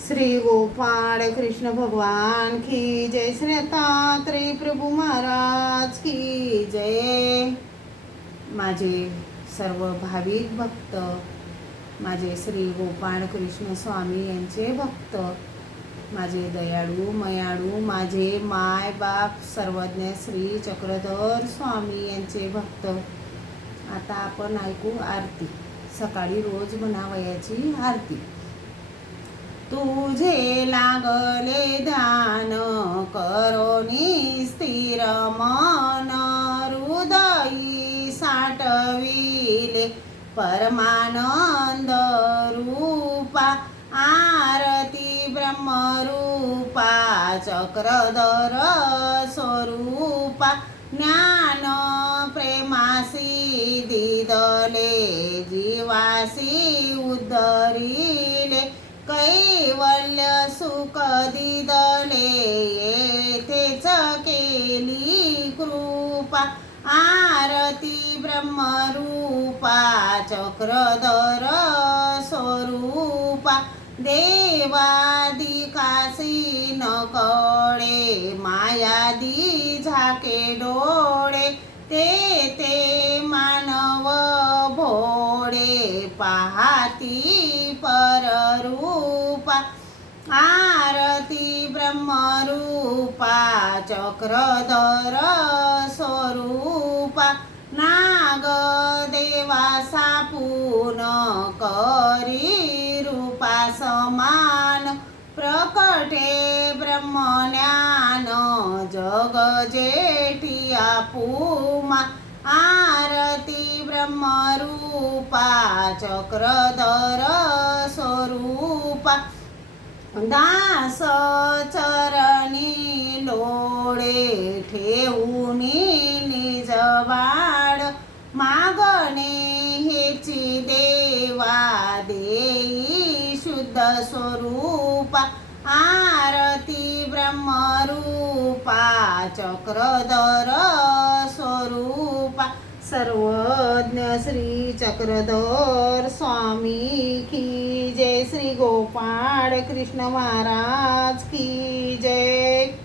श्री गोपाळ कृष्ण भगवान की जय, श्री दत्तात्रेय प्रभू महाराज की जय। माझे सर्व भाविक भक्त, माझे श्री गोपाळ कृष्ण स्वामी यांचे भक्त, माझे दयाळू मयाळू, माझे माय बाप सर्वज्ञ श्री चक्रधर स्वामी यांचे भक्त। आता आपण ऐकू आरती, सकाळी रोज म्हणावयाची आरती। तुझे लागले ध्यान करोनी स्थिर मन, हृदयी साठविले परमानंद रूपा, आरती ब्रह्मरूपा चक्रधर स्वरूपा, ज्ञान प्रेमासी दिदले जीवासी उद्धरिले, कैवल्य सुख दिदले येथेच केली कृपा, आरती ब्रह्मरूपा चक्रधर स्वरूपा, देवादिकासी न कळे मायादी झाके डोळे, ते मानव भोळे पाहाती पररूपा, आरती ब्रह्मरूपा चक्रधर स्वरूपा, नाग देवा सापून करी रूपा समान, प्रकटे ब्रह्मज्ञान जग जेठी आपुमा, आरती ब्रह्मरूपा चक्रधर स्वरूपा, दास चरणी लोळे ठेवूनी निज वाड, मागणे हेची देवा देई शुद्ध स्वरूपा, आरती ब्रह्मरूपा चक्रधर स्वरूपा, सर्वज्ञ श्री चक्रधर स्वामी की जय, श्री गोपाळ कृष्ण महाराज की जय।